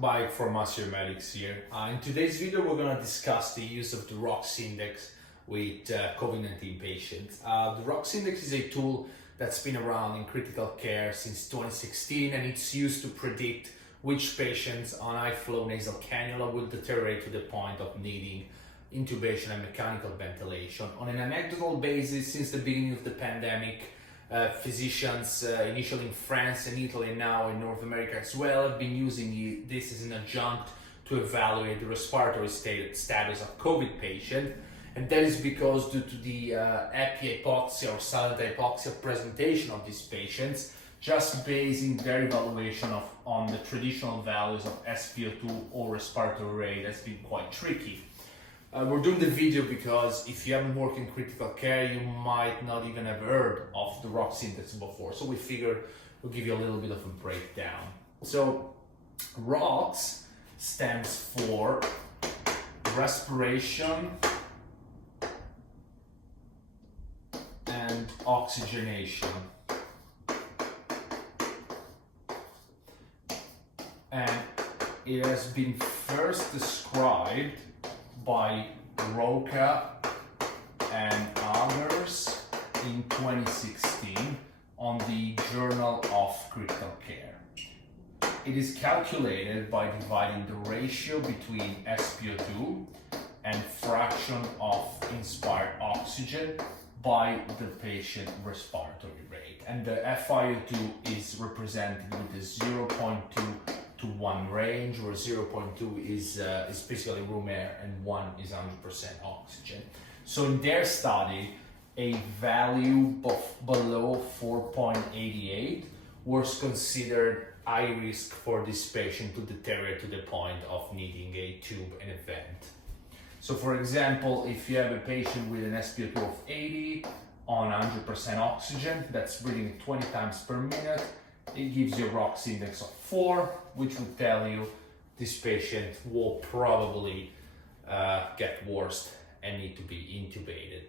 Mike from Paramedic here. In today's video, we're going to discuss the use of the ROX index with COVID-19 patients. The ROX index is a tool that's been around in critical care since 2016, and it's used to predict which patients on high-flow nasal cannula will deteriorate to the point of needing intubation and mechanical ventilation. On an anecdotal basis, since the beginning of the pandemic, physicians, initially in France and Italy, and now in North America as well, have been using this as an adjunct to evaluate the respiratory status of COVID patient. And that is because due to the epihypoxia or silent hypoxia presentation of these patients, just basing their evaluation on the traditional values of SpO2 or respiratory rate has been quite tricky. We're doing the video because if you haven't worked in critical care, you might not even have heard of the ROX index before. So we figured we'll give you a little bit of a breakdown. So ROX stands for respiration and oxygenation. And it has been first described by ROCA and others in 2016 on the Journal of Critical Care. It is calculated by dividing the ratio between SpO2 and fraction of inspired oxygen by the patient respiratory rate. And the FiO2 is represented with the 0.2 to 1 range, where 0.2 is basically room air and 1 is 100% oxygen. So in their study, a value below 4.88 was considered high risk for this patient to deteriorate to the point of needing a tube and a vent. So for example, if you have a patient with an SpO2 of 80 on 100% oxygen, that's breathing 20 times per minute, it gives you a ROX index of 4, which would tell you this patient will probably get worse and need to be intubated.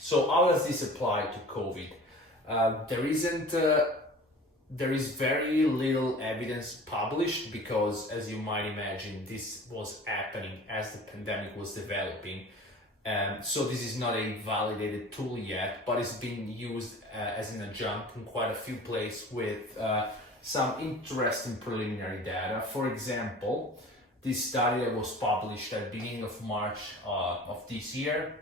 So how does this apply to COVID? There is very little evidence published because, as you might imagine, this was happening as the pandemic was developing. So this is not a validated tool yet, but it's being used as an adjunct in quite a few places with some interesting preliminary data. For example, this study that was published at the beginning of March of this year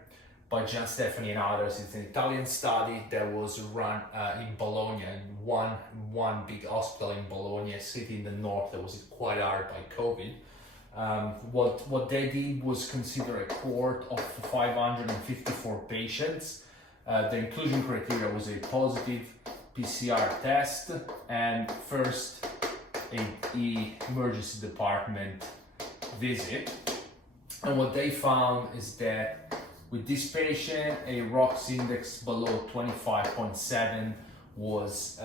by Gian Stefani and others, it's an Italian study that was run in Bologna, in one big hospital in Bologna, a city in the north that was quite hard by COVID. What they did was consider a cohort of 554 patients. The inclusion criteria was a positive PCR test and first an emergency department visit. And what they found is that with this patient, a ROX index below 25.7 was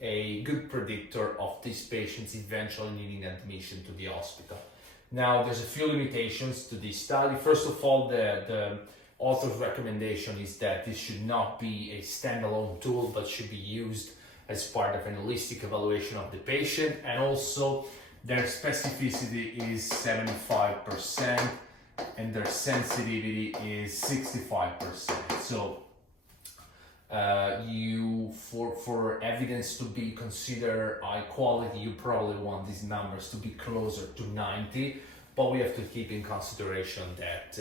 a good predictor of this patient's eventually needing admission to the hospital. Now, there's a few limitations to this study. First of all, the author's recommendation is that this should not be a standalone tool, but should be used as part of an holistic evaluation of the patient. And also, their specificity is 75% and their sensitivity is 65%. So, for evidence to be considered high quality, you probably want these numbers to be closer to 90, but we have to keep in consideration that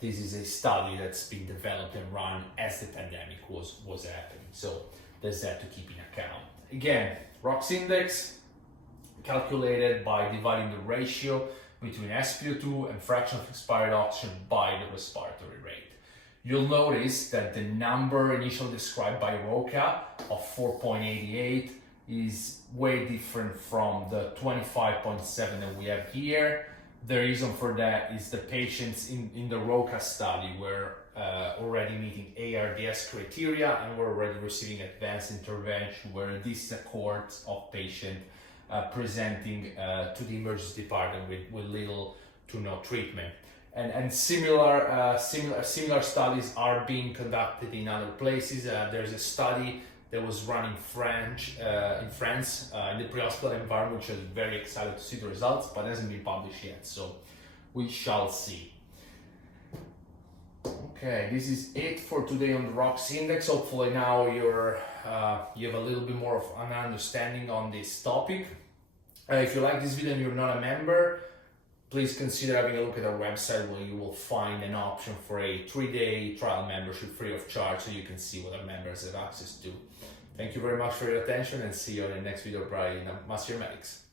this is a study that's been developed and run as the pandemic was happening. So there's that to keep in account. Again, ROX index calculated by dividing the ratio between SpO2 and fraction of expired oxygen by the respiratory rate. You'll notice that the number initially described by ROCA of 4.88 is way different from the 25.7 that we have here. The reason for that is the patients in the ROCA study were already meeting ARDS criteria and were already receiving advanced intervention, where this cohort of patients presenting to the emergency department with little to no treatment. And similar studies are being conducted in other places. There's a study that was run in in France, in the pre-hospital environment, which is very excited to see the results, but hasn't been published yet, so we shall see. Okay, this is it for today on the ROX index. Hopefully now you have a little bit more of an understanding on this topic. If you like this video and you're not a member, please consider having a look at our website, where you will find an option for a 3-day trial membership free of charge, so you can see what our members have access to. Thank you very much for your attention, and see you on the next video by Master Medics.